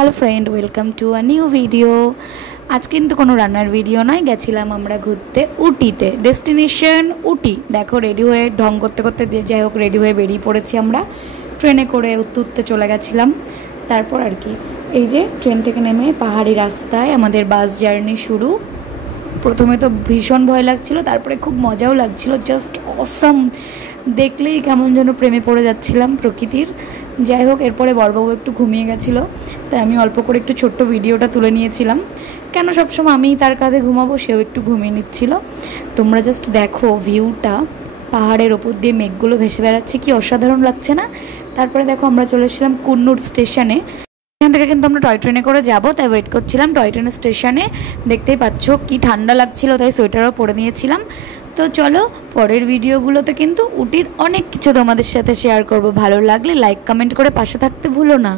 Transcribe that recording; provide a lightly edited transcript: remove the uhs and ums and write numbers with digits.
Hello friend, welcome to a new video. আজ কিন্তু কোনো রান্নার ভিডিও নয়, গেছিলাম আমরা ঘুরতে উটিতে, ডেস্টিনেশন উটি। দেখো রেডি হয়ে ঢং করতে করতে যাই হোক রেডি হয়ে বেরিয়ে পড়েছি আমরা। ট্রেনে করে উঠতে উঠতে চলে গেছিলাম। তারপর আর কি এই যে ট্রেন থেকে নেমে পাহাড়ি রাস্তায় আমাদের বাস জার্নি শুরু। প্রথমে তো ভীষণ ভয় লাগছিল, তারপরে খুব মজাও লাগছিল, জাস্ট অসাম। দেখলেই কেমন যেন প্রেমে পড়ে যাচ্ছিলাম প্রকৃতির। যাই হোক এরপরে বড়বাবু একটু ঘুমিয়ে গেছিলো, তাই আমি অল্প করে একটু ছোট্ট ভিডিওটা তুলে নিয়েছিলাম। কেন সবসময় আমিই তার কাঁধে ঘুমাবো, সেও একটু ঘুমিয়ে নিচ্ছিল। তোমরা জাস্ট দেখো ভিউটা, পাহাড়ের ওপর দিয়ে মেঘগুলো ভেসে বেড়াচ্ছে, কি অসাধারণ লাগছে না? তারপরে দেখো আমরা চলে এসেছিলাম কুন্নুর স্টেশনে। এখান থেকে কিন্তু আমরা টয় ট্রেনে করে যাব, তাই ওয়েট করছিলাম টয় ট্রেনের স্টেশনে। দেখতেই পাচ্ছ কি ঠান্ডা লাগছিল, তাই সোয়েটারও পরে নিয়েছিলাম। তো চলো পরের ভিডিওগুলোতে কিন্তু উটির অনেক কিছু তোমাদের সাথে শেয়ার করব। ভালো লাগলে লাইক কমেন্ট করে পাশে থাকতে ভুলো না।